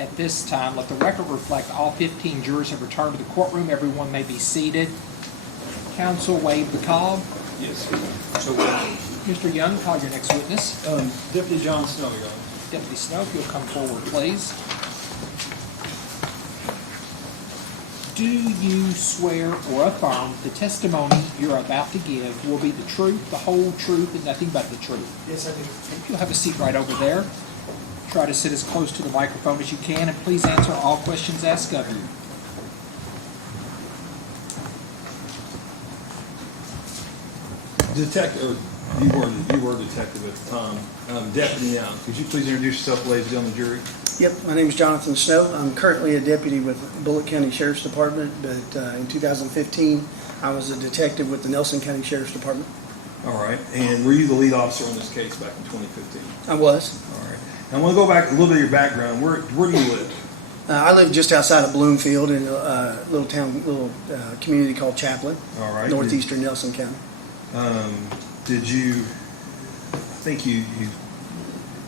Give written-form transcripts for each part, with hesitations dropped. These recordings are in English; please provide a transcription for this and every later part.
At this time, let the record reflect all 15 jurors have returned to the courtroom. Everyone may be seated. Counsel, waive the call. Yes. So, Mr. Young, call your next witness. Deputy John Snow, Your Honor. Deputy Snow, if you'll come forward, please. Do you swear or affirm the testimony you're about to give will be the truth, the whole truth, and nothing but the truth? Yes, I do. If you'll have a seat right over there. Try to sit as close to the microphone as you can, and please answer all questions asked of you. Detective, you were detective at the time. Deputy now. Could you please introduce yourself, ladies and gentlemen, jury? Yep, my name is Jonathan Snow. I'm currently a deputy with Bullitt County Sheriff's Department, but in 2015, I was a detective with the Nelson County Sheriff's Department. All right. And were you the lead officer on this case back in 2015? I was. All right. Now, I want to go back a little bit of your background. Where do you live? I live just outside of Bloomfield in a little community called Chaplin, All right. northeastern Nelson County. Did you,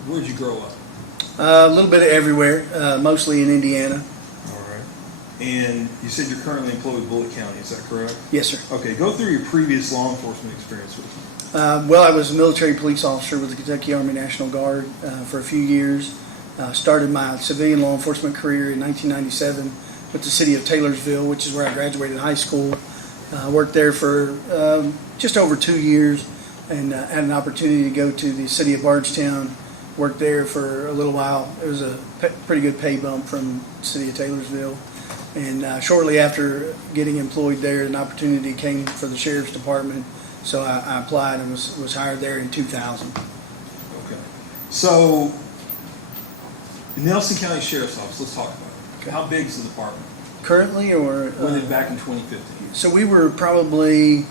where'd you grow up? A little bit of everywhere, mostly in Indiana. All right. And you said you're currently employed with Bullitt County, is that correct? Yes, sir. Okay, go through your previous law enforcement experience with me. Well, I was a military police officer with the Kentucky Army National Guard for a few years. Started my civilian law enforcement career in 1997 with the city of Taylorsville, which is where I graduated high school. Worked there for just over 2 years and had an opportunity to go to the city of Bardstown. Worked there for a little while. It was a pretty good pay bump from the city of Taylorsville. And shortly after getting employed there, an opportunity came for the sheriff's department. So I applied and was hired there in 2000. Okay. So, the Nelson County Sheriff's Office, let's talk about it. How big is the department? Currently, or When did back in 2015? so we were probably,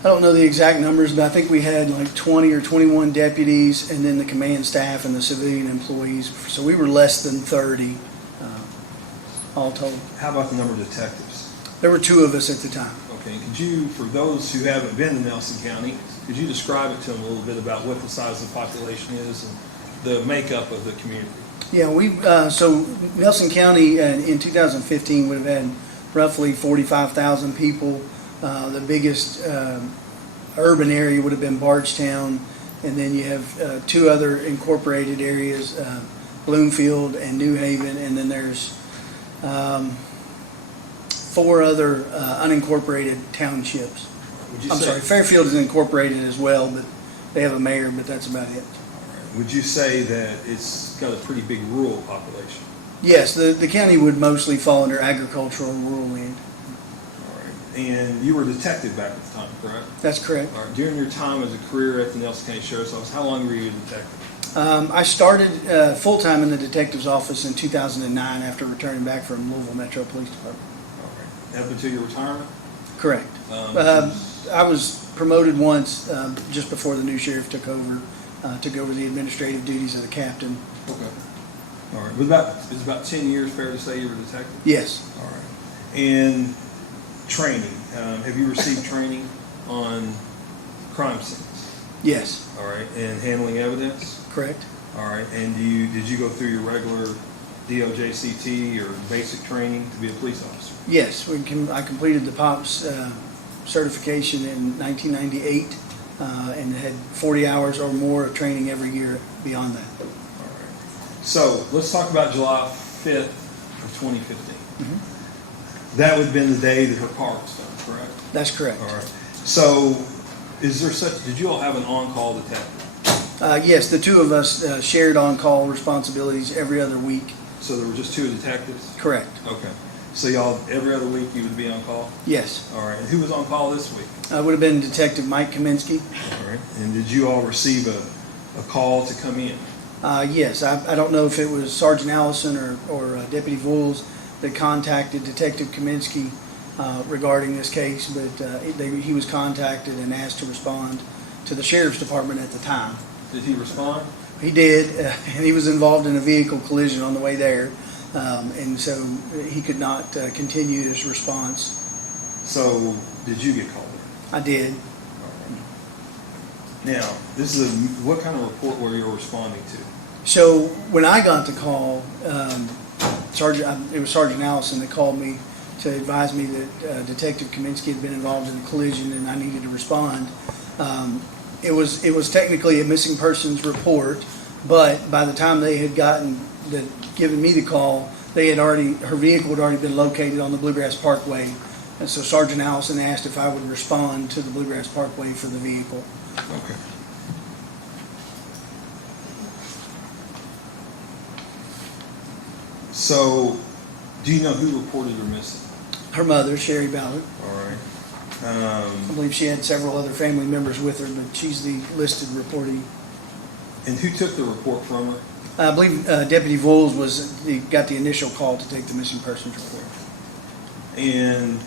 I don't know the exact numbers, but I think we had like 20 or 21 deputies, and then the command staff and the civilian employees. So we were less than 30 all told. How about the number of detectives? There were 2 of us at the time. Okay, and could you, for those who haven't been to Nelson County, could you describe it to them a little bit about what the size of the population is and the makeup of the community? Yeah, so Nelson County in 2015 would have had roughly 45,000 people. The biggest urban area would have been Bardstown, and then you have 2 other incorporated areas, Bloomfield and New Haven, and then there's 4 other unincorporated townships. I'm sorry, Fairfield is incorporated as well, but they have a mayor, but that's about it. Would you say that it's got a pretty big rural population? Yes, the county would mostly fall under agricultural and rural land. All right. And you were a detective back at the time, correct? That's correct. All right. During your time as a career at the Nelson County Sheriff's Office, how long were you a detective? I started full-time in the detective's office in 2009 after returning back from Louisville Metro Police Department. All right. Up until your retirement? Correct. I was promoted once just before the new sheriff took over the administrative duties of the captain. Okay. All right. It was about 10 years, fair to say you were a detective? Yes. All right. And training. Have you received training on crime scenes? Yes. All right. And handling evidence? Correct. All right. And did you go through your regular DOJ-CT or basic training to be a police officer? Yes. I completed the POPS certification in 1998 and had 40 hours or more of training every year beyond that. All right. So let's talk about July 5th of 2015. Mm-hmm. That would have been the day that her car was found, correct? That's correct. All right. So did you all have an on-call detective? Yes, the 2 of us shared on-call responsibilities every other week. So there were just 2 detectives? Correct. Okay. So y'all, every other week you would be on call? Yes. All right. And who was on call this week? Would have been Detective Mike Kaminsky. All right. And did you all receive a call to come in? Yes. I don't know if it was Sergeant Allison or Deputy Voules that contacted Detective Kaminsky regarding this case, but he was contacted and asked to respond to the Sheriff's Department at the time. Did he respond? He did, and he was involved in a vehicle collision on the way there, and so he could not continue his response. So did you get called in? I did. Now, what kind of report were you responding to? So when I got the call, it was Sergeant Allison that called me to advise me that Detective Kaminsky had been involved in a collision and I needed to respond. It was technically a missing persons report, but by the time they had given me the call, her vehicle had already been located on the Bluegrass Parkway. And so Sergeant Allison asked if I would respond to the Bluegrass Parkway for the vehicle. Okay. So, do you know who reported her missing? Her mother, Sherry Ballard. All right. I believe she had several other family members with her, but she's the listed reportee. And who took the report from her? I believe Deputy Voles got the initial call to take the missing persons report. And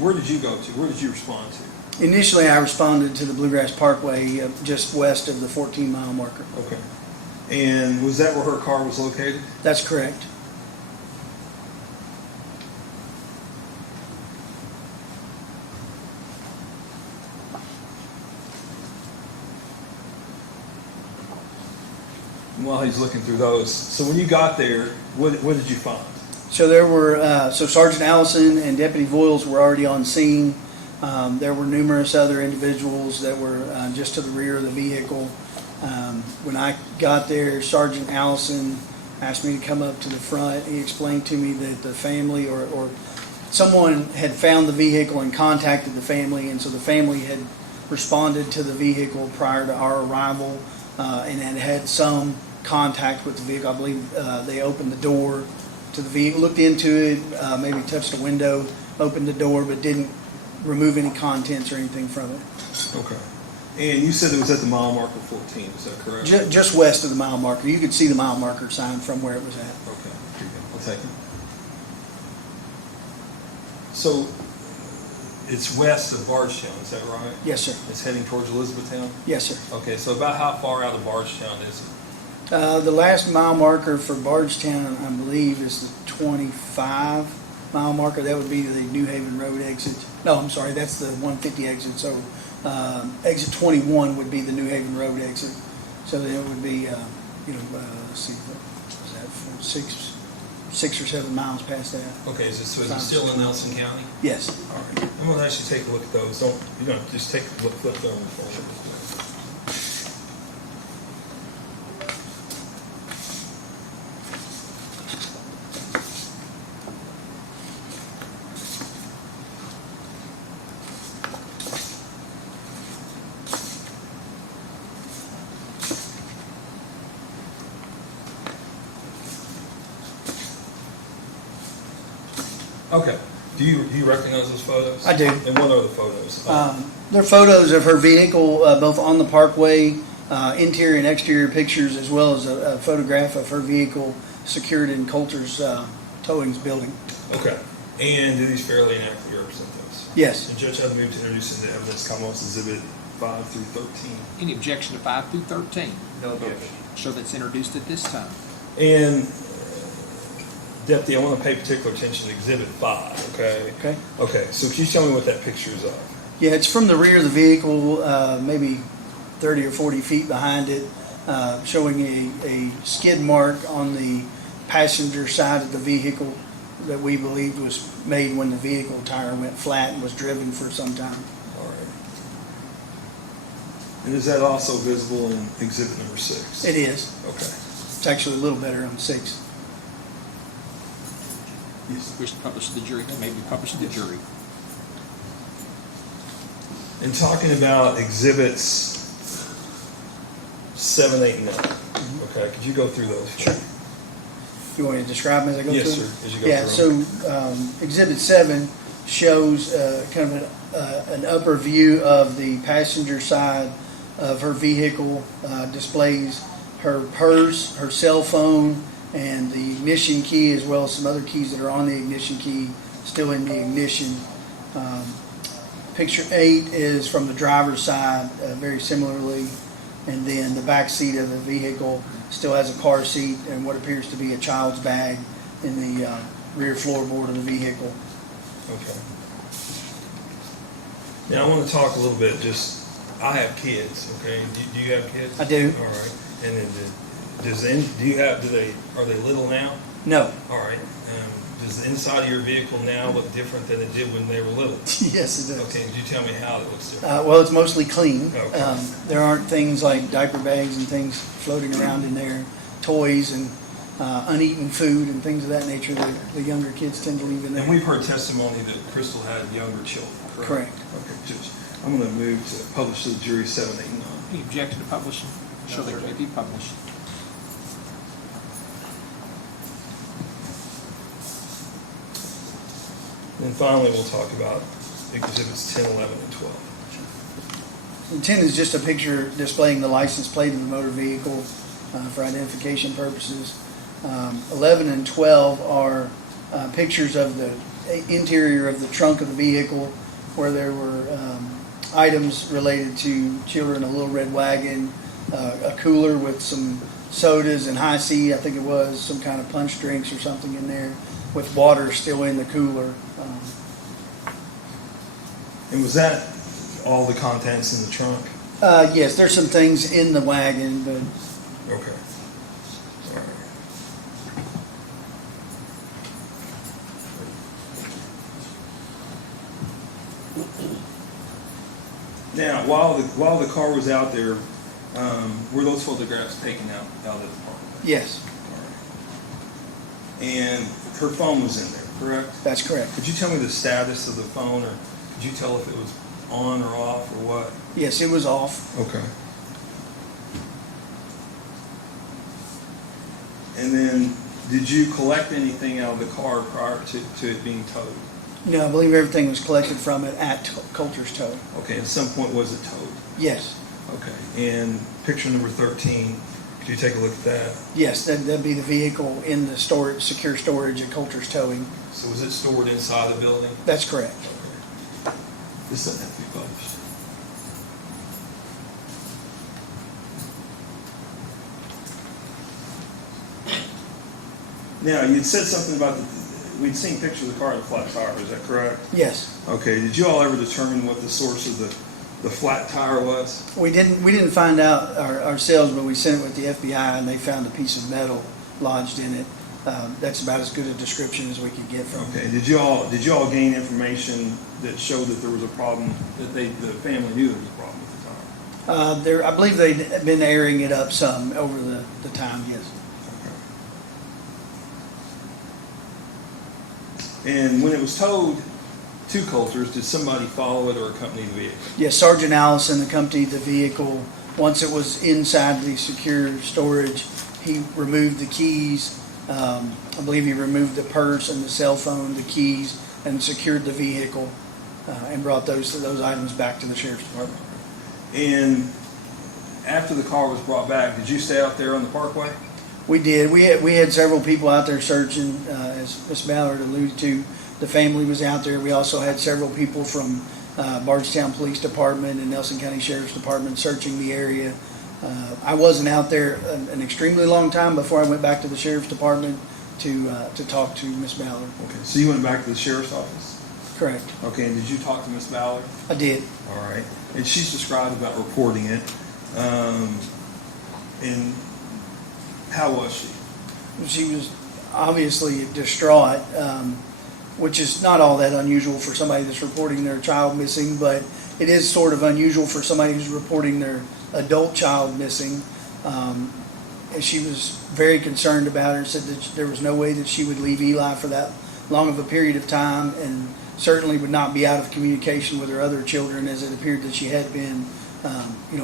where did you go to? Where did you respond to? Initially, I responded to the Bluegrass Parkway just west of the 14-mile marker. Okay. And was that where her car was located? That's correct. And while he's looking through those, so when you got there, what did you find? So there were Sergeant Allison and Deputy Voiles were already on scene. There were numerous other individuals that were just to the rear of the vehicle. When I got there, Sergeant Allison asked me to come up to the front. He explained to me that the family or someone had found the vehicle and contacted the family, and so the family had responded to the vehicle prior to our arrival and had some contact with the vehicle. I believe they opened the door to the vehicle, looked into it, maybe touched the window, opened the door, but didn't remove any contents or anything from it. Okay. And you said it was at the mile marker 14, is that correct? Just west of the mile marker. You could see the mile marker sign from where it was at. Okay, here you go. I'll take it. So it's west of Bardstown, is that right? Yes, sir. It's heading towards Elizabethtown? Yes, sir. Okay, so about how far out of Bardstown is it? The last mile marker for Bardstown, I believe, is the 25-mile marker. That would be the New Haven Road exit. No, I'm sorry, that's the 150 exit. So exit 21 would be the New Haven Road exit. So then it would be, let's see, what was that, 6 or 7 miles past that. Okay, so is it still in Nelson County? Yes. All right. I'm going to actually take a look at those. You don't just take a look, flip over for me. Okay. Do you recognize those photos? I do. And what are the photos? They're photos of her vehicle, both on the parkway, interior and exterior pictures, as well as a photograph of her vehicle secured in Coulter's Towing's building. Okay. And do these fairly inaccurately represent those? Yes. The judge has moved to introduce into evidence Commonwealth's Exhibit 5 through 13. Any objection to 5 through 13? No objection. So that's introduced at this time. And Deputy, I want to pay particular attention to Exhibit 5, okay? Okay. Okay, so can you tell me what that picture is of? Yeah, it's from the rear of the vehicle, maybe 30 or 40 feet behind it, showing a skid mark on the passenger side of the vehicle that we believed was made when the vehicle tire went flat and was driven for some time. All right. And is that also visible in Exhibit number 6? It is. Okay. It's actually a little better on 6. Yes. Wish to publish to the jury, then maybe publish to the jury. And talking about Exhibits 7, 8, and 9, okay, could you go through those? Sure. You want me to describe them as I go Yes, through? sir, as you go Yeah, through so Exhibit 7 shows kind of an upper view of the passenger side of her vehicle, displays her purse, her cell phone, and the ignition key, as well as some other keys that are on the ignition key, still in the ignition. Picture 8 is from the driver's side, very similarly, and then the back seat of the vehicle still has a car seat and what appears to be a child's bag in the rear floorboard of the vehicle. Okay. Now I want to talk a little bit. I have kids. Okay. Do you have kids? I do. All right. And then are they little now? No. All right. Does the inside of your vehicle now look different than it did when they were little? Yes, it does. Okay, could you tell me how it looks different? Well, it's mostly clean. Okay. There aren't things like diaper bags and things floating around in there, toys and uneaten food and things of that nature that the younger kids tend to leave in there. And we've heard testimony that Crystal had younger children, correct? Correct. Okay, Judge, I'm going to move to publish to the jury 7, 8, and 9. Any objection to publishing? Shall the jury be published? And finally, we'll talk about exhibits 10, 11, and 12. And 10 is just a picture displaying the license plate of the motor vehicle for identification purposes. 11 and 12 are pictures of the interior of the trunk of the vehicle where there were items related to children, a little red wagon, a cooler with some sodas and high C, I think it was, some kind of punch drinks or something in there with water still in the cooler. And was that all the contents in the trunk? Yes, there's some things in the wagon, but Okay. All right. Now, while the car was out there, were those photographs taken out of the apartment? yes, All right. And her phone was in there, correct? that's correct. Could you tell me the status of the phone, or could you tell if it was on or off or what? Yes, it was off. Okay. And then, did you collect anything out of the car prior to it being towed? No, I believe everything was collected from it at Coulter's Tow. Okay, at some point was it towed? Yes, Okay, and picture number 13, could you take a look at that? yes, that'd be the vehicle in the storage, secure storage at Coulter's Towing. So was it stored inside the building? That's correct. Okay. This doesn't have to be published. Now, you'd said something about we'd seen pictures of the car with a flat tire, is that correct? Yes, Okay, did you all ever determine what the source of the flat tire was? we didn't find out ourselves, but we sent it with the FBI and they found a piece of metal lodged in it. That's about as good a description as we could get from it. Okay, did you all gain information that showed that there was a problem, that the family knew there was a problem with the tire? I believe they'd been airing it up some over the time, yes. And when it was towed to Coulter's, did somebody follow it or accompany the vehicle? Yes, Sergeant Allison accompanied the vehicle. Once it was inside the secure storage, he removed the keys. I believe he removed the purse and the cell phone, the keys, and secured the vehicle and brought those items back to the sheriff's department. And after the car was brought back, did you stay out there on the parkway? We did. We had several people out there searching, as Ms. Ballard alluded to. The family was out there. We also had several people from Bardstown Police Department and Nelson County Sheriff's Department searching the area. I wasn't out there an extremely long time before I went back to the Sheriff's Department to talk to Ms. Ballard. Okay, so you went back to the sheriff's office? Correct. Okay, and did you talk to Miss Ballard? I did. All right, and she's described about reporting it. And how was she? She was obviously distraught, which is not all that unusual for somebody that's reporting their child missing, but it is sort of unusual for somebody who's reporting their adult child missing. And she was very concerned about her, said that there was no way that she would leave Eli for that long of a period of time, and certainly would not be out of communication with her other children as it appeared that she had been,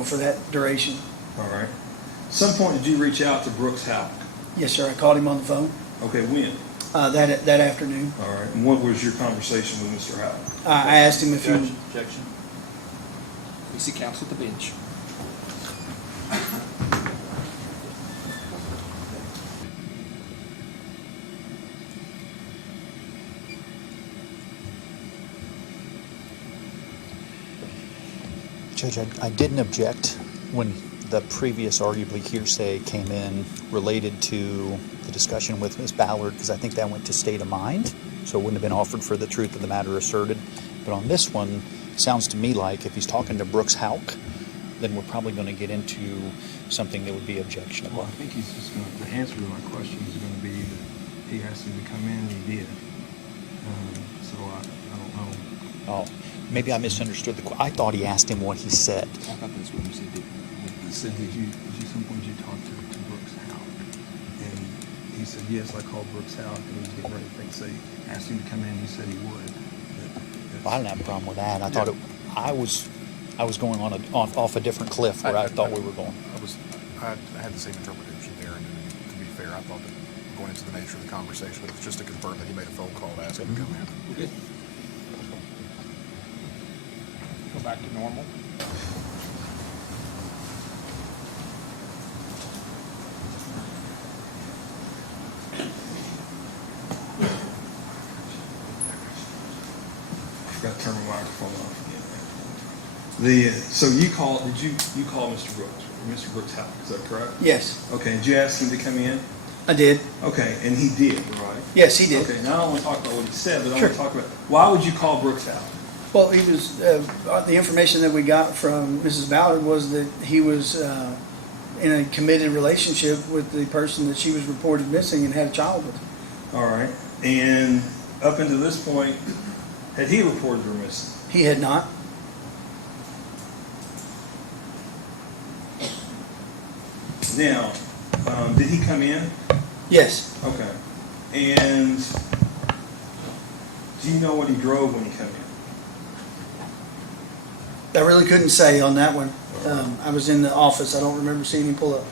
for that duration. All right. At some point, did you reach out to Brooks Houck? Yes, sir. I called him on the phone Okay, when? that afternoon. All right, and what was your conversation with Mr. Houck? I asked him if he was. Objection. We see counsel at the bench. Judge, I didn't object when the previous arguably hearsay came in related to the discussion with Ms. Ballard, because I think that went to state of mind, so it wouldn't have been offered for the truth of the matter asserted. But on this one, it sounds to me like if he's talking to Brooks Houck, then we're probably going to get into something that would be objectionable. Well, I think he's just going to, the answer to my question is going to be that he asked him to come in, and he did. So I don't know. Oh, maybe I misunderstood I thought he asked him what he said. I thought that's what you said. He said, did you some point you talk to Brooks Houck? And he said, yes, I called Brooks Houck, and he was getting ready to think, so he asked him to come in, he said he would. Well, I didn't have a problem with that. I thought I was going off a different cliff where I thought we were going. I had the same interpretation there, and to be fair, I thought that going into the nature of the conversation, it was just to confirm that he made a phone call to ask him to come in. Good. Go back to normal. Forgot to turn my microphone off again. So you call Mr. Brooks, Mr. Brooks Houck, is that correct? Yes, Okay, did you ask him to come in? I did. Okay, and he did, right? Yes, he did. Okay, now I don't want to talk about what he said, but I Sure. want to talk about, why would you call Brooks Houck? Well, he was, the information that we got from Mrs. Ballard was that he was in a committed relationship with the person that she was reported missing and had a child with. All right, and up until this point, had he reported her missing? He had not. Now, did he come in? Yes, Okay. And do you know what he drove when he came in? I really couldn't say on that one. I was in the office. I don't remember seeing him pull up.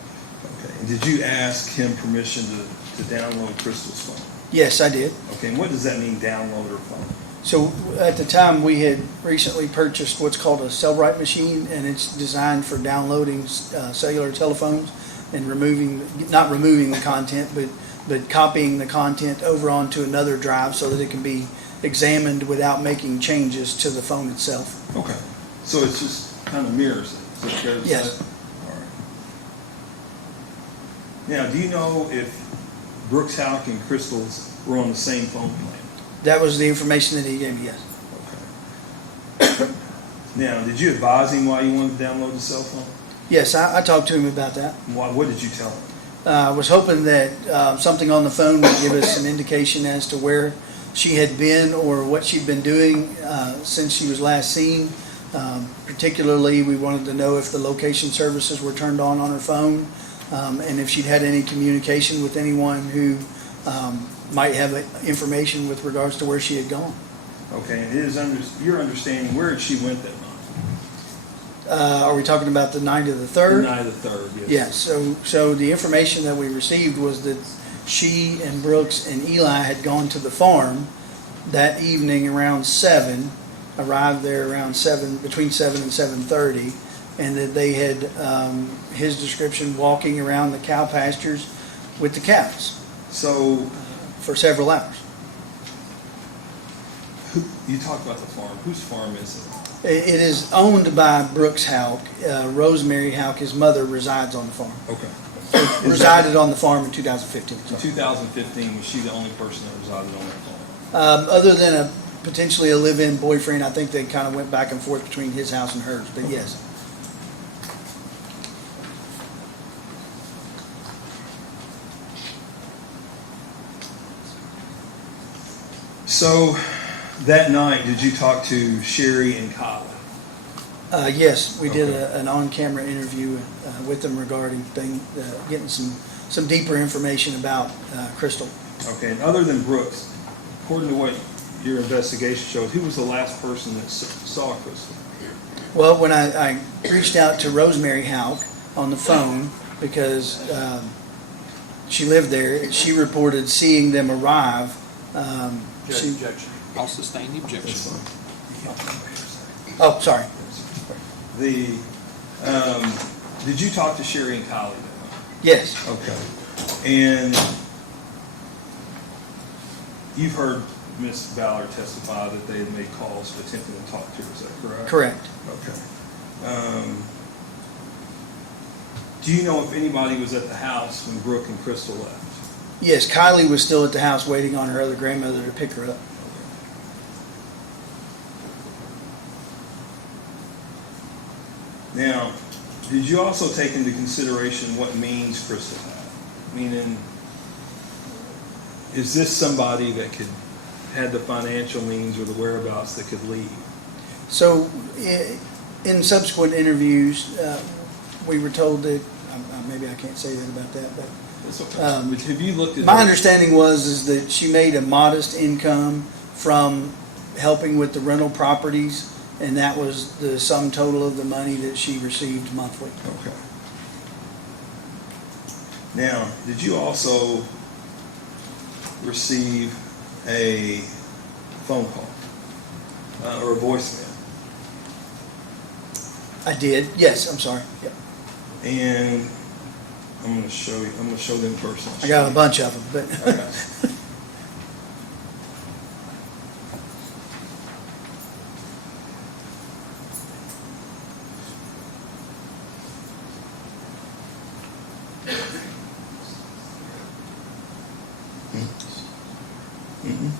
Okay. And did you ask him permission to download Crystal's phone? Yes, I did. Okay, and what does that mean, download her phone? So at the time, we had recently purchased what's called a Cellbrite machine, and it's designed for downloading cellular telephones and not removing the content, but copying the content over onto another drive so that it can be examined without making changes to the phone itself. Okay. So it's just kind of mirrors it. Is that fair to Yes. say? All right. Now, do you know if Brooks Houck and Crystal's were on the same phone plan? That was the information that he gave me, yes. Okay. Now, did you advise him why you wanted to download the cell phone? Yes, I talked to him about that. What did you tell him? I was hoping that something on the phone would give us some indication as to where she had been or what she'd been doing since she was last seen. Particularly, we wanted to know if the location services were turned on her phone, and if she'd had any communication with anyone who might have information with regards to where she had gone. Okay, and it is your understanding where she went that night? Are we talking about the night of the 3rd? The night of the 3rd, yes. Yes, so the information that we received was that she and Brooks and Eli had gone to the farm that evening around 7, arrived there around 7, between 7 and 7:30, and that they had, his description, walking around the cow pastures with the cows So, for several hours. you talked about the farm. Whose farm is it? It is owned by Brooks Houck. Rosemary Houck, his mother, resides on the farm. Okay. Resided on the farm in 2015. In 2015, was she the only person that resided on that farm? Other than potentially a live-in boyfriend, I think they kind of went back and forth between his house and hers, but yes. So, that night, did you talk to Sherry and Kyla? Yes, we did Okay. an on-camera interview with them regarding getting some deeper information about Crystal. Okay, and other than Brooks, according to what your investigation showed, who was the last person that saw Crystal? Well, when I reached out to Rosemary Houck on the phone, because she lived there, she reported seeing them arrive. Judge, objection. I'll sustain the objection. That's fine. Oh, sorry. Did you talk to Sherry and Kylie that night? Yes, Okay. And you've heard Ms. Ballard testify that they had made calls attempting to talk to her, is that correct? correct. Okay. Do you know if anybody was at the house when Brooke and Crystal left? Yes, Kylie was still at the house waiting on her other grandmother to pick her up. Now, did you also take into consideration what means Crystal had? Meaning, is this somebody that had the financial means or the whereabouts that could leave? So in subsequent interviews, we were told that, maybe I can't say that about that, but That's okay. But have you looked at my understanding is that she made a modest income from helping with the rental properties, and that was the sum total of the money that she received monthly. Okay. Now, did you also receive a phone call or a voicemail? I did, yes, I'm sorry. Yep. And I'm going to show you. I'm going to show them personally. I got a bunch of them, but Okay. Mm-hmm.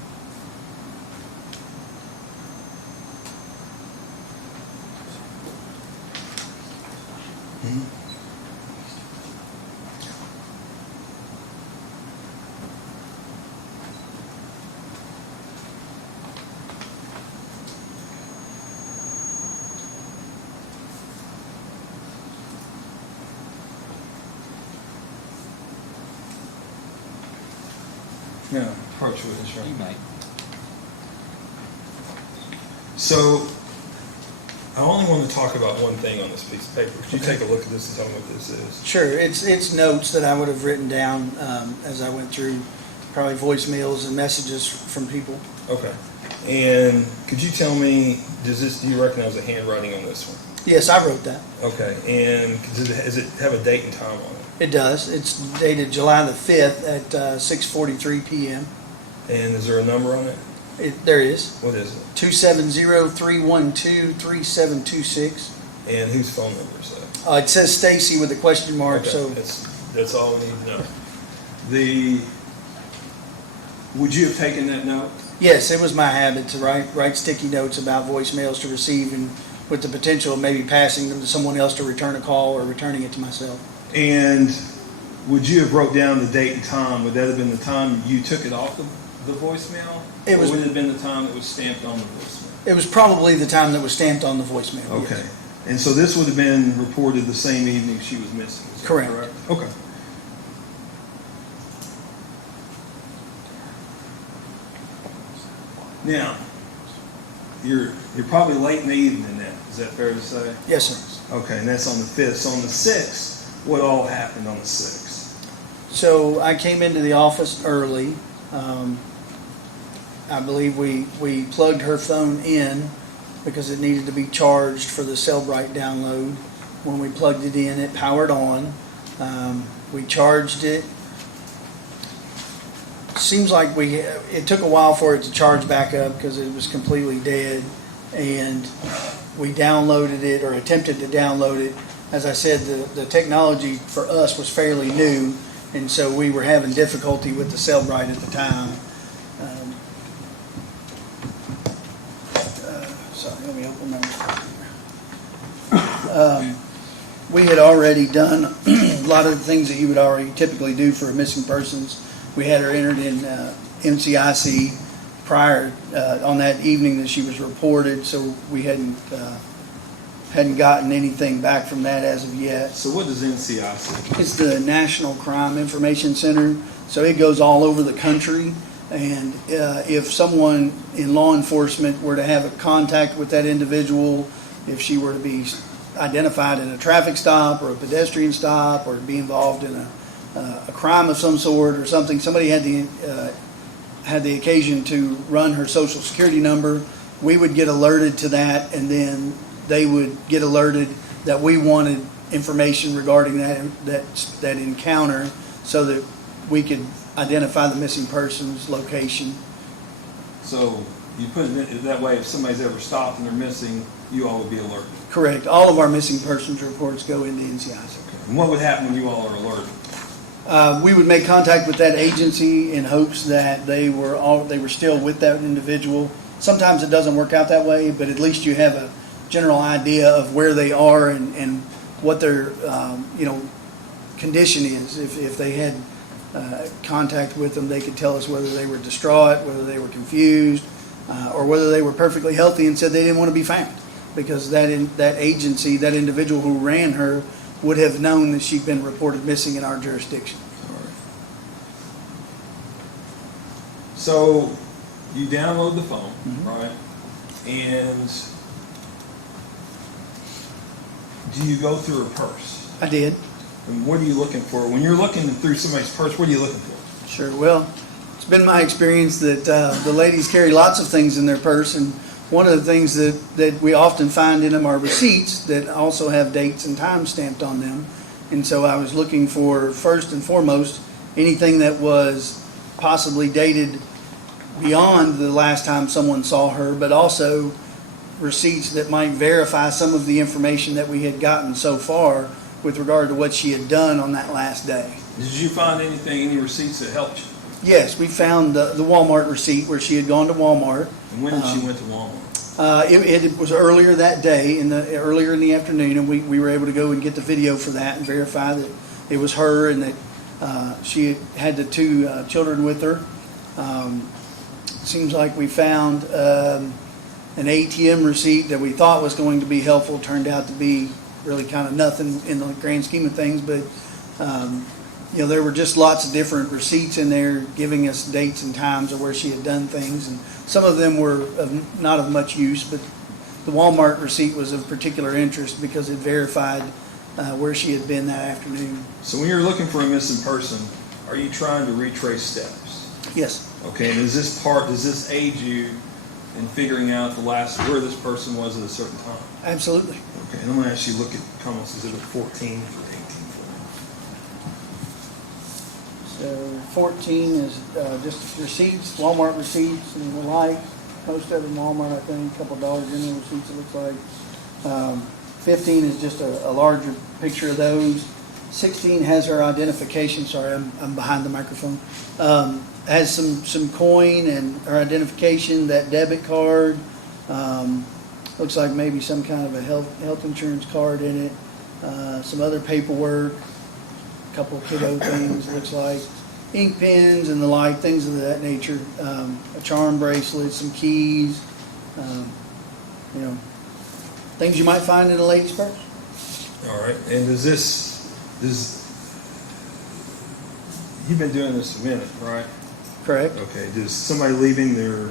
Mm-hmm. Yeah, approach with this, right? You may. So, I only want to talk about one thing on this piece of paper. Could you take a look at this and tell me what this is? sure, it's notes that I would have written down as I went through, probably voicemails and messages from people. Okay. And could you tell me, do you recognize the handwriting on this one? Yes, I wrote that. Okay. And does it have a date and time on it? It does. It's dated July the 5th at 6:43 p.m. And is there a number on it? There is. What is it? 270-312-3726. And whose phone number is that? It says Stacy with a question mark, Okay, so that's all we need to know. Would you have taken that note? yes, it was my habit to write sticky notes about voicemails to receive, and with the potential of maybe passing them to someone else to return a call or returning it to myself. And would you have wrote down the date and time? Would that have been the time you took it off the voicemail? It was- Or would it have been the time it was stamped on the voicemail? It was probably the time that was stamped on the voicemail. yes. Okay. And so this would have been reported the same evening she was missing? Is that Correct. Okay. Now, you're probably late in the evening now. Is that fair to say? Yes, sir. Okay, and that's on the 5th. So on the 6th, what all happened on the 6th? So I came into the office early. I believe we plugged her phone in because it needed to be charged for the Cellbrite download. When we plugged it in, it powered on. We charged it. Seems like it took a while for it to charge back up because it was completely dead. And we downloaded it, or attempted to download it. As I said, the technology for us was fairly new, and so we were having difficulty with the Cellbrite at the time. Sorry, let me open my. We had already done a lot of the things that you would already typically do for missing persons. We had her entered in NCIC prior on that evening that she was reported, so we hadn't gotten anything back from that as of yet. So what does NCIC? It's the National Crime Information Center, so it goes all over the country. And if someone in law enforcement were to have a contact with that individual, if she were to be identified in a traffic stop or a pedestrian stop, or be involved in a crime of some sort or something, somebody had the occasion to run her social security number, we would get alerted to that, and then they would get alerted that we wanted information regarding that encounter, so that we could identify the missing person's location. So you put it that way, if somebody's ever stopped and they're missing, you all would be alerted. Correct. All of our missing persons reports go into NCIC. And what would happen when you all are alerted? We would make contact with that agency in hopes that they were still with that individual. Sometimes it doesn't work out that way, but at least you have a general idea of where they are and what their condition is. If they had contact with them, they could tell us whether they were distraught, whether they were confused, or whether they were perfectly healthy and said they didn't want to be found. Because that agency, that individual who ran her, would have known that she'd been reported missing in our jurisdiction. So you download the phone, right? And do you go through her purse? I did. And what are you looking for? When you're looking through somebody's purse, what are you looking for? Sure. Well, it's been my experience that the ladies carry lots of things in their purse, and one of the things that we often find in them are receipts that also have dates and times stamped on them. And so I was looking for, first and foremost, anything that was possibly dated beyond the last time someone saw her, but also receipts that might verify some of the information that we had gotten so far with regard to what she had done on that last day. Did you find any receipts that helped you? Yes, we found the Walmart receipt where she had gone to Walmart. And when did she went to Walmart? It was earlier that day, earlier in the afternoon, and we were able to go and get the video for that and verify that it was her and that she had the two children with her. Seems like we found an ATM receipt that we thought was going to be helpful. Turned out to be really kind of nothing in the grand scheme of things, but there were just lots of different receipts in there giving us dates and times of where she had done things, and some of them were not of much use, but the Walmart receipt was of particular interest because it verified where she had been that afternoon. So when you're looking for a missing person, are you trying to retrace steps? Yes. Okay, and does this aid you in figuring out where this person was at a certain time? Absolutely. Okay, and I'm going to ask you to look at comments. Is it 14 or 18? So 14 is just receipts, Walmart receipts and the like. Most of them Walmart, I think, a couple dollars in the receipts it looks like. 15 is just a larger picture of those. 16 has her identification. Sorry, I'm behind the microphone. Has some coin and her identification, that debit card. Looks like maybe some kind of a health insurance card in it. Some other paperwork. A couple of kiddo things, looks like ink pens and the like, things of that nature. A charm bracelet, some keys, things you might find in a lady's purse. All right, and you've been doing this a minute, right? Correct. Okay, does somebody leaving their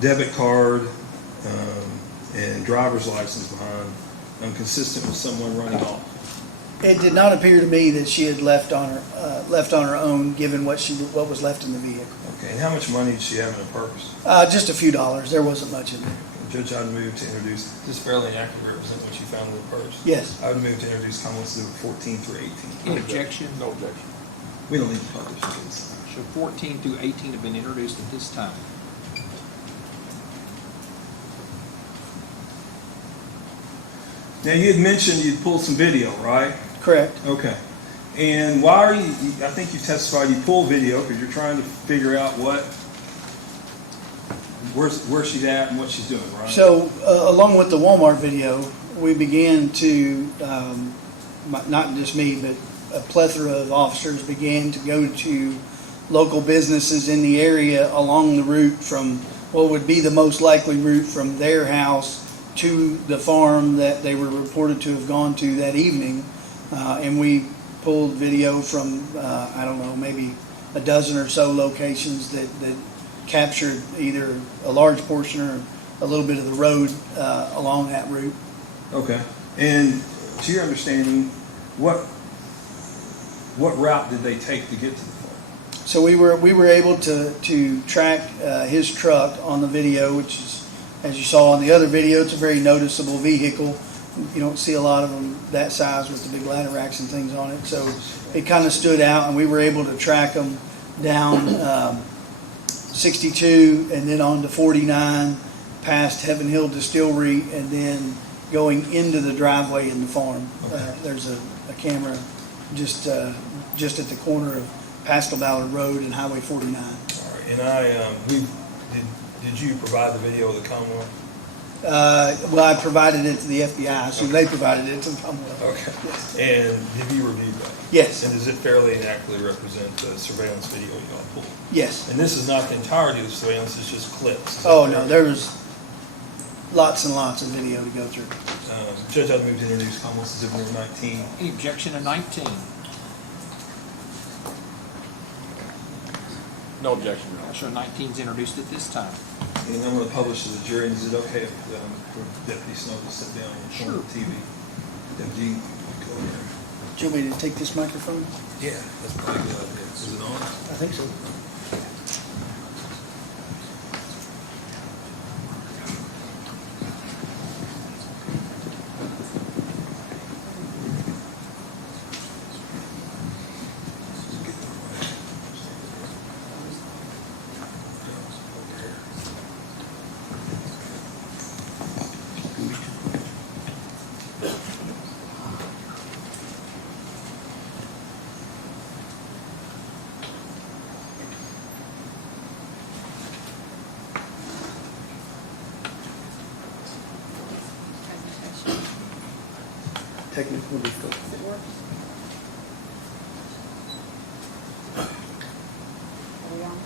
debit card and driver's license behind consistent with someone running off? It did not appear to me that she had left on her own, given what was left in the vehicle. Okay, and how much money did she have in her purse? Just a few dollars. There wasn't much in there. Judge, I'd move to introduce, this fairly accurately represent what you found in the purse. Yes. I would move to introduce comments through 14 through 18. Any objection? No objection. We don't need to publish this. So 14 through 18 have been introduced at this time. Now, you had mentioned you'd pulled some video, right? Correct. Okay. And why are you, I think you testified you pull video because you're trying to figure out where she's at and what she's doing, right? So, along with the Walmart video, we began to, not just me, but a plethora of officers began to go to local businesses in the area along the route from what would be the most likely route from their house to the farm that they were reported to have gone to that evening. And we pulled video from, I don't know, maybe a dozen or so locations that captured either a large portion or a little bit of the road along that route. Okay. And to your understanding, what route did they take to get to the farm? So we were able to track his truck on the video, which is, as you saw on the other video, it's a very noticeable vehicle. You don't see a lot of them that size with the big ladder racks and things on it. So it kind of stood out, and we were able to track them down 62 and then on to 49, past Heaven Hill Distillery, and then going into the driveway in the farm. Okay. There's a camera just at the corner of Pascal Ballard Road and Highway 49. All right. And did you provide the video of the Commonwealth? Well, I provided it to the FBI, so they provided it to the Commonwealth. Okay. Yes. And have you reviewed that? Yes. And does it fairly and accurately represent the surveillance video y'all pulled? Yes. And this is not the entirety of the surveillance, it's just clips. Is that Oh, no, correct? there was lots and lots of video to go through. Judge, I'd move to introduce comments to number 19. Any objection to 19? No objection, Your Honor. So 19 is introduced at this time. And I'm going to publish to the jury. Is it okay if for Deputy Snow to sit down and show the TV? Deputy, go there. Do you want me to take this microphone? Yeah, that's probably a good idea. Is it on? I think so. Technical difficulty. Are we on?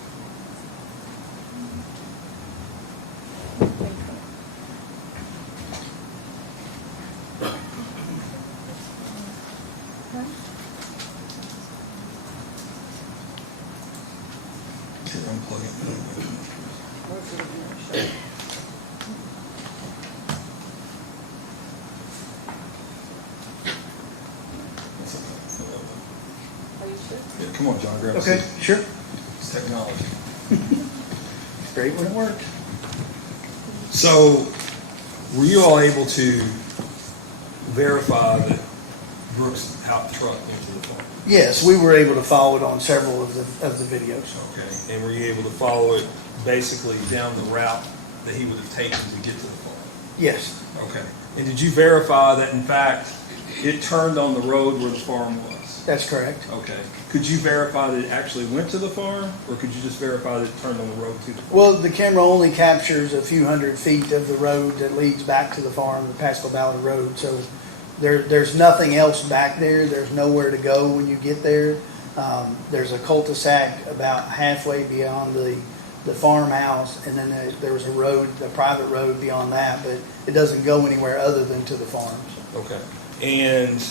Here, unplug it. That's okay. Are you sure? Yeah, come on, John, grab a Okay, seat. sure. It's technology. It's great when it works. So, were you all able to verify that Brooks' out truck into the farm? Yes, we were able to follow it on several of the videos. Okay. And were you able to follow it basically down the route that he would have taken to get to the farm? Yes, Okay. And did you verify that in fact it turned on the road where the farm was? that's correct. Okay. Could you verify that it actually went to the farm, or could you just verify that it turned on the road to the farm? Well, the camera only captures a few hundred feet of the road that leads back to the farm, the Pasco Valley Road. So there's nothing else back there. There's nowhere to go when you get there. There's a cul-de-sac about halfway beyond the farmhouse, and then there was a road, a private road beyond that, but it doesn't go anywhere other than to the farms. Okay. And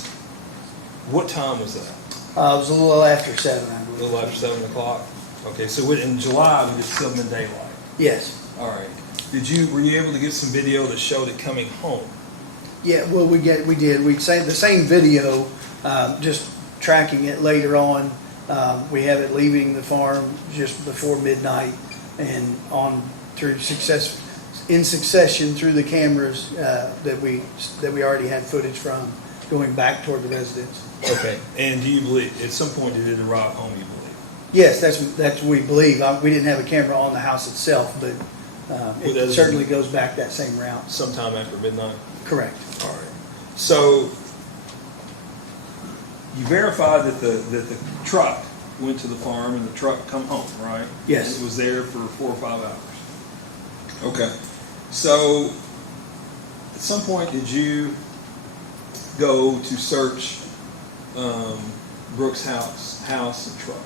what time was that? It was a little after 7, I A believe. little after 7 o'clock? Okay, so in July, it was still in daylight? Yes. All right. Were you able to get some video that showed it coming home? Yeah, well, we did. We say the same video, just tracking it later on. We have it leaving the farm just before midnight and on through in succession through the cameras that we already had footage from going back toward the residence. Okay. And do you believe at some point did it arrive home? You believe? Yes, that's what we believe. We didn't have a camera on the house itself, but it certainly goes back that same route. Sometime after midnight. Correct. All right. So you verified that the truck went to the farm and the truck come home, right? Yes. And it was there for 4 or 5 hours. Okay. So at some point, did you go to search Brooks' house and truck?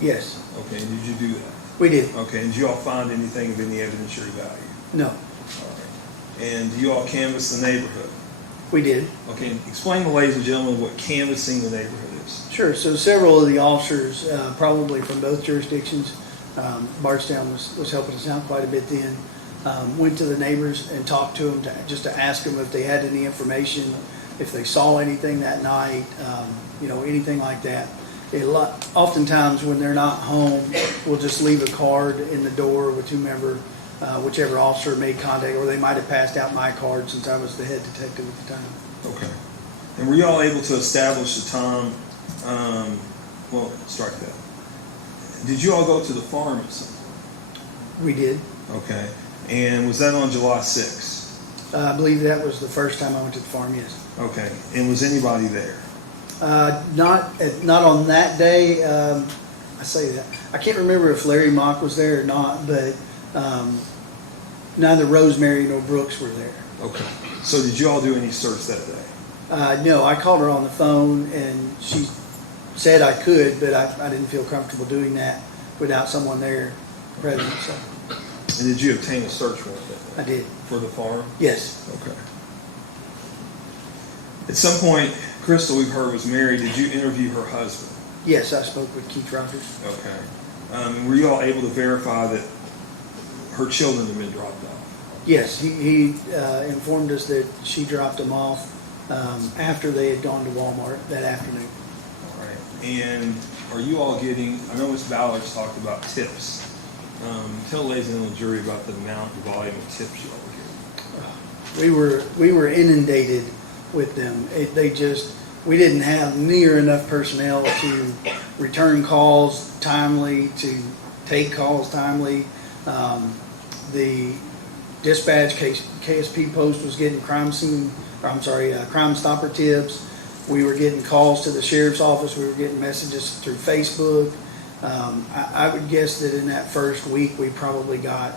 Yes, Okay. And did you do that? we did. Okay. And did you all find anything of any evidentiary value? No, All right. And you all canvassed the neighborhood? we did. Okay, explain to ladies and gentlemen what canvassing the neighborhood is. Sure. So several of the officers, probably from both jurisdictions, Bardstown was helping us out quite a bit then, went to the neighbors and talked to them just to ask them if they had any information, if they saw anything that night, anything like that. Oftentimes when they're not home, we'll just leave a card in the door with whichever officer made contact, or they might have passed out my card since I was the head detective at the time. Okay. And were you all able to establish the time, strike that. Did you all go to the farm at some point? We did. Okay. And was that on July 6th? I believe that was the first time I went to the farm, yes. Okay. And was anybody there? Not on that day. I say that. I can't remember if Larry Mock was there or not, but neither Rosemary nor Brooks were there. Okay. So did you all do any search that day? No, I called her on the phone and she said I could, but I didn't feel comfortable doing that without someone there present, so And did you obtain a search warrant that day? I did. For the farm? Yes. Okay. At some point, Crystal, we've heard, was married. Did you interview her husband? Yes, I spoke with Keith Rogers. Okay. And were you all able to verify that her children had been dropped off? Yes, he informed us that she dropped them off after they had gone to Walmart that afternoon. All right. And are you all getting, I know Ms. Ballard's talked about tips. Tell the ladies and the jury about the amount and volume of tips you all were getting. We were inundated with them. We didn't have near enough personnel to return calls timely, to take calls timely. The dispatch KSP post was getting crime stopper tips. We were getting calls to the sheriff's office. We were getting messages through Facebook. I would guess that in that first week we probably got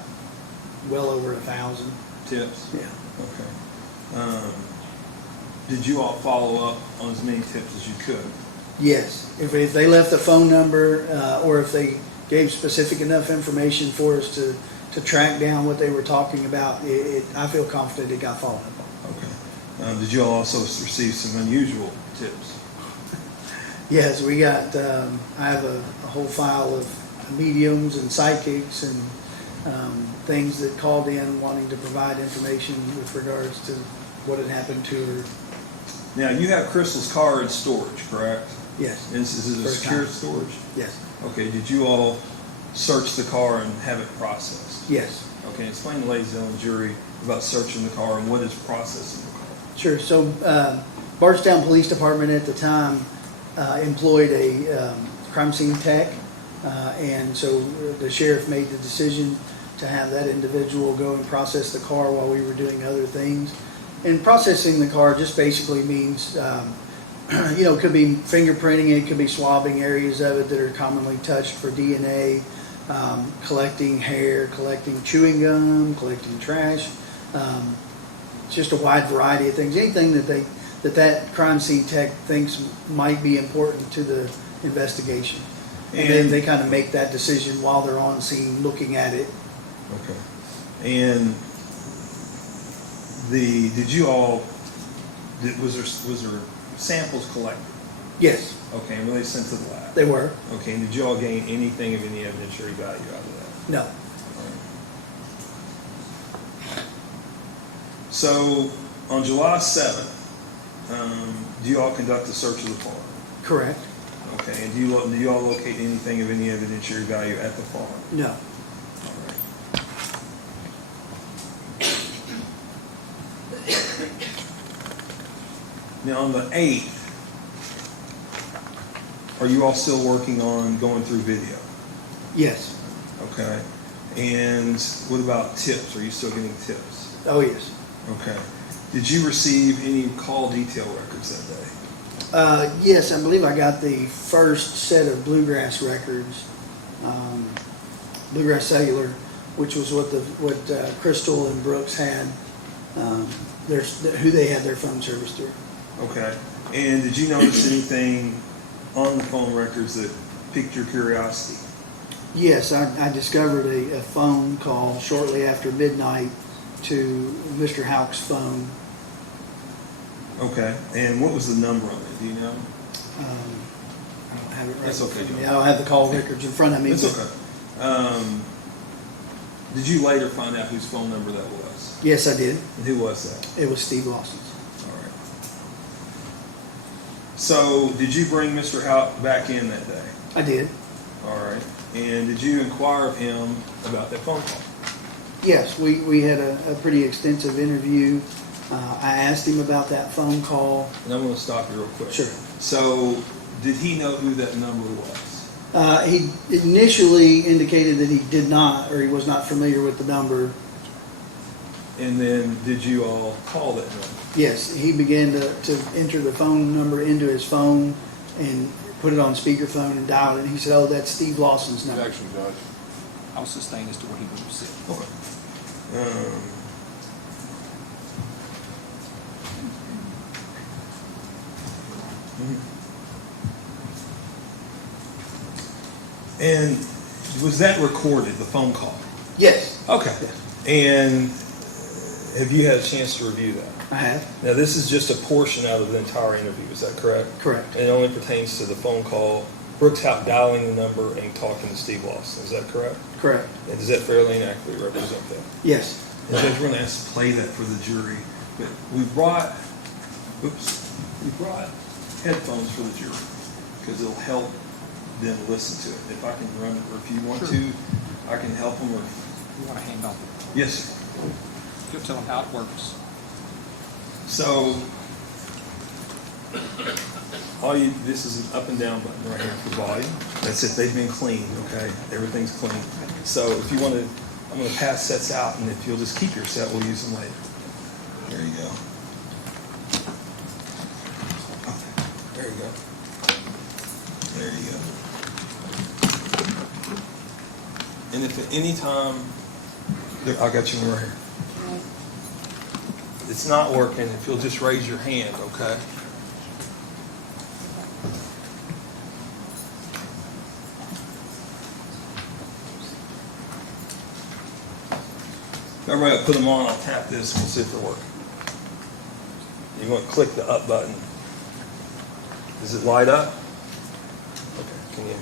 well over 1,000 Tips? Yeah. Okay. Did you all follow up on as many tips as you could? Yes. If they left a phone number or if they gave specific enough information for us to track down what they were talking about, I feel confident it got followed up on. Okay. Did you all also receive some unusual tips? Yes, we got, I have a whole file of mediums and psychics and things that called in wanting to provide information with regards to what had happened to her. Now, you have Crystal's car in storage, correct? Yes. Is it a First secure time. storage? Yes. Okay, did you all search the car and have it processed? Yes. Okay, explain to the ladies and the jury about searching the car and what is processing the car. Sure. So Bardstown Police Department at the time employed a crime scene tech, and so the sheriff made the decision to have that individual go and process the car while we were doing other things. And processing the car just basically means, it could be fingerprinting, it could be swabbing areas of it that are commonly touched for DNA, collecting hair, collecting chewing gum, collecting trash, just a wide variety of things. Anything that crime scene tech thinks might be important to the investigation. And then they kind of make that decision while they're on scene looking at it. Okay. And was there samples collected? Yes, Okay, and were they sent to the lab? they were. Okay, and did you all gain anything of any evidentiary value out of that? No. All right. So, on July 7th, do you all conduct a search of the farm? Correct. Okay, and do you all locate anything of any evidentiary value at the farm? No. All right. Now, on the 8th, are you all still working on going through video? Yes. Okay. And what about tips? Are you still getting tips? Oh, yes. Okay. Did you receive any call detail records that day? Yes, I believe I got the first set of Bluegrass records, Bluegrass Cellular, which was what Crystal and Brooks had, who they had their phone service through. Okay. And did you notice anything on the phone records that piqued your curiosity? Yes, I discovered a phone call shortly after midnight to Mr. Houck's phone. Okay. And what was the number on it? Do you know? I don't have it right. That's okay, in front of me. John. I don't have the call records in front of me. It's but- okay. Did you later find out whose phone number that was? Yes, I did. And who was that? It was Steve Lawson's. All right. So, did you bring Mr. Houck back in that day? I did. All right. And did you inquire of him about that phone call? Yes, we had a pretty extensive interview. I asked him about that phone call. And I'm going to stop you real quick. Sure. So, did he know who that number was? He initially indicated that he did not, or he was not familiar with the number. And then, did you all call that number? Yes, he began to enter the phone number into his phone and put it on speakerphone and dial it. And he said, "Oh, that's Steve Lawson's number." Objection, Judge. I'll sustain as to what he would have said. Okay. And was that recorded, the phone call? Yes, Okay. And have you had a chance to review that? I have. Now, this is just a portion out of the entire interview, is that correct? Correct. And it only pertains to the phone call, Brooks Hout dialing the number and talking to Steve Lawson, is that correct? Correct. And does that fairly and accurately represent that? Yes. And Judge, we're going to ask to play that for the jury, but we brought headphones for the jury, because it'll help them listen to it. If I can run it, or if you want to, I can help them, or... You want to hand off? Yes, sir. You'll tell them how it works. So, this is an up and down button right here for volume. That's it, they've been cleaned, okay? Everything's clean. So if you want to, I'm going to pass sets out, and if you'll just keep your set, we'll use them later. There you go. Okay, there you go. There you go. And if at any time, I got you one right here. It's not working, if you'll just raise your hand, okay? Everybody will put them on, I'll tap this and we'll see if they're working. You want to click the up button. Does it light up? Okay, can you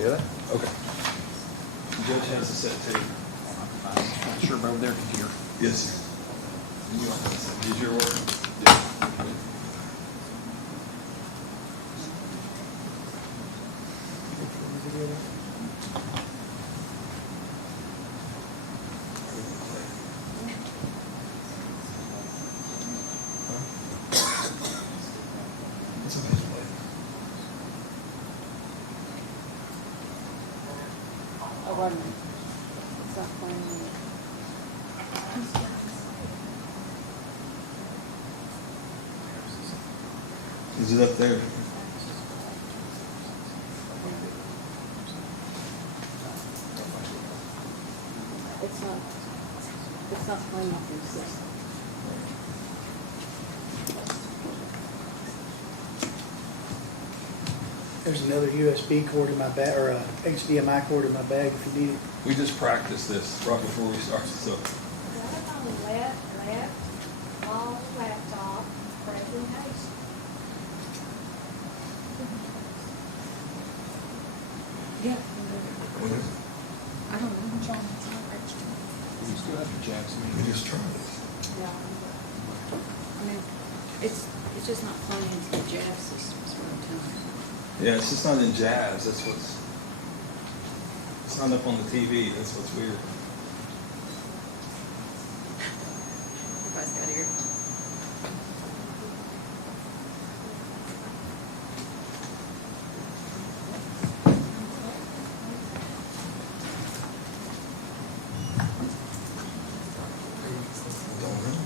hear that? Okay. The judge has a set too. I'm sure over there can hear. Yes, sir. Did your work? It's okay. Oh, wait a minute. It's not playing yet. Is it up there? It's not playing off your system. There's another USB cord in my bag, or a HDMI cord in my bag if you need it. We just practiced this right before we started, so. That's on the left, long laptop presentation. Yeah. I don't know, John, it's not registered. We still have to jack some. We just tried it. Yeah. I mean, it's just not playing into the jab system, is what I'm telling you. Yeah, it's just not in jazz, it's not up on the TV, that's what's weird. Everybody's got ear. Don't know.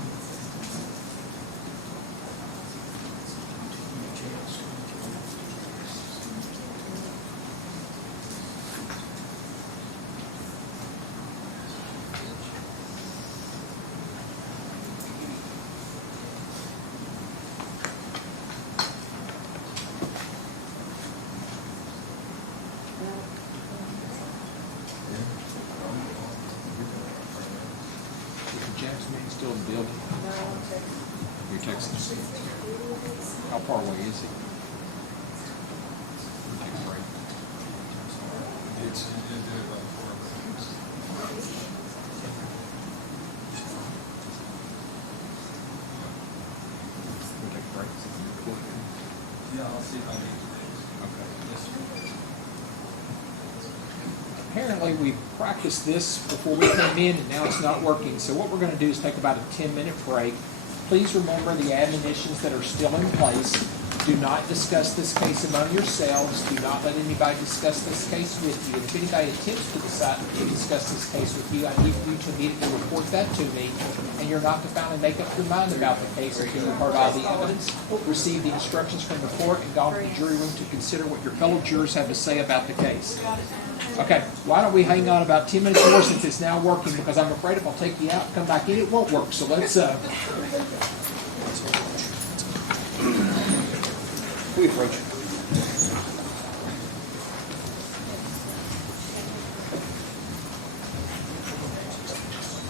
Is the Jack's man still in the building? You're texting. How far away is he? We'll take a break. We'll take a break. Yeah, I'll see if I can. Apparently, we practiced this before we came in, and now it's not working. So what we're going to do is take about a 10-minute break. Please remember the admonitions that are still in place. Do not discuss this case among yourselves. Do not let anybody discuss this case with you. And if anybody attempts to discuss this case with you, I need you to immediately report that to me. And you're not to finally make up your mind about the case until you've heard all the evidence, received the instructions from the court, and gone to the jury room to consider what your fellow jurors have to say about the case. Okay, why don't we hang on about 10 minutes more since it's now working, because I'm afraid if I'll take you out and come back in, it won't work. So let's, we approach it.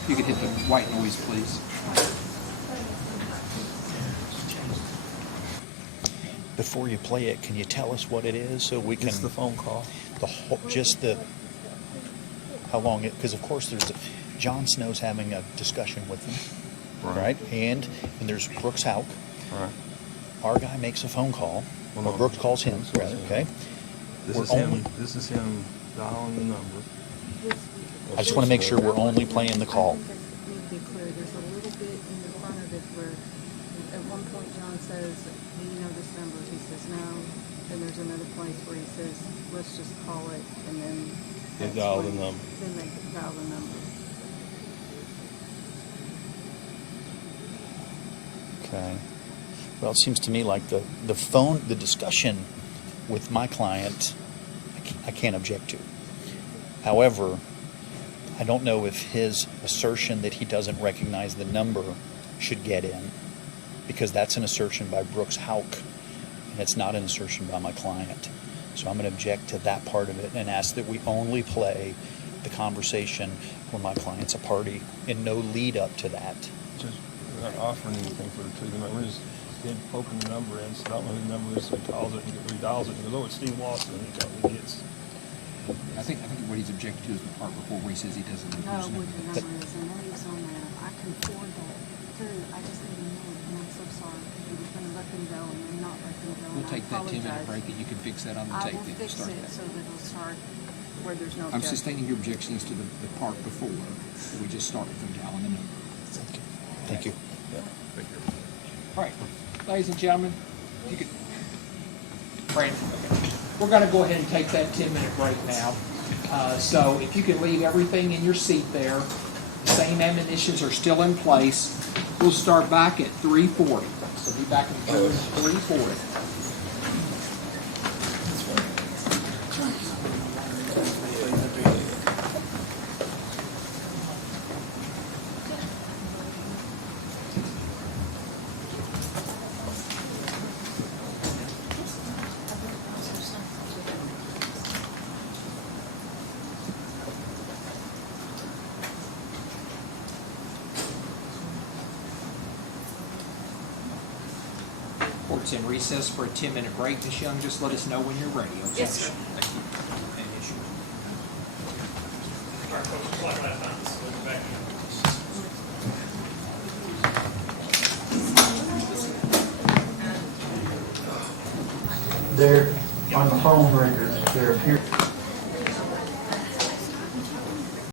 You can hit the white noise, please. Before you play it, can you tell us what it is so we can? It's the phone call. The whole, just the how long it? Because of course there's John Snow's having a discussion with him, right? And there's Brooks Hauk. Right. Our guy makes a phone call. Well, Or no, Brooks calls him. Brooks calls Rather, him. okay. This We're is only- him. This is him dialing the number. I just want to make sure we're only playing the call. I think that need to be clear. There's a little bit in the front of it where at one point John says, do you know this number? He says no. Then there's another place where he says, let's just call it, and then They that's dial the when- number. Then they dial the number. Okay. Well, it seems to me like the discussion with my client, I can't object to. However, I don't know if his assertion that he doesn't recognize the number should get in, because that's an assertion by Brooks Hauk, and it's not an assertion by my client. So I'm going to object to that part of it and ask that we only play the conversation where my client's a party and no lead up to that. Just we're not offering anything for the two. We're just poking the number in. So I don't know who the number is. So he calls it and redials it and goes, oh, it's Steve Lawson. And he gets. I think what he's objecting to is the part before where he says he doesn't know Oh, whose with number the it is. number is, and that is on there. I can forward that through. I just need a minute, and I'm so sorry. He was gonna let them go, and then not let them go. We'll and I take that 10-minute apologize. break and you can fix that on the I tape. will Then fix start it that. so that it'll start where there's no I'm objection. sustaining your objections to the part before, that we just started from dialing the number. Thank you. All right, ladies and gentlemen, you could, Brandon, okay. We're gonna go ahead and take that 10-minute break now. So if you can leave everything in your seat there, the same admonitions are still in place. We'll start back at 3:40. So be back in 3:40. Court's in recess for a 10-minute break. Ms. Young, just let us know when you're ready, okay? Yes, sir. Thank you. And issue. They're on the phone records. They're here.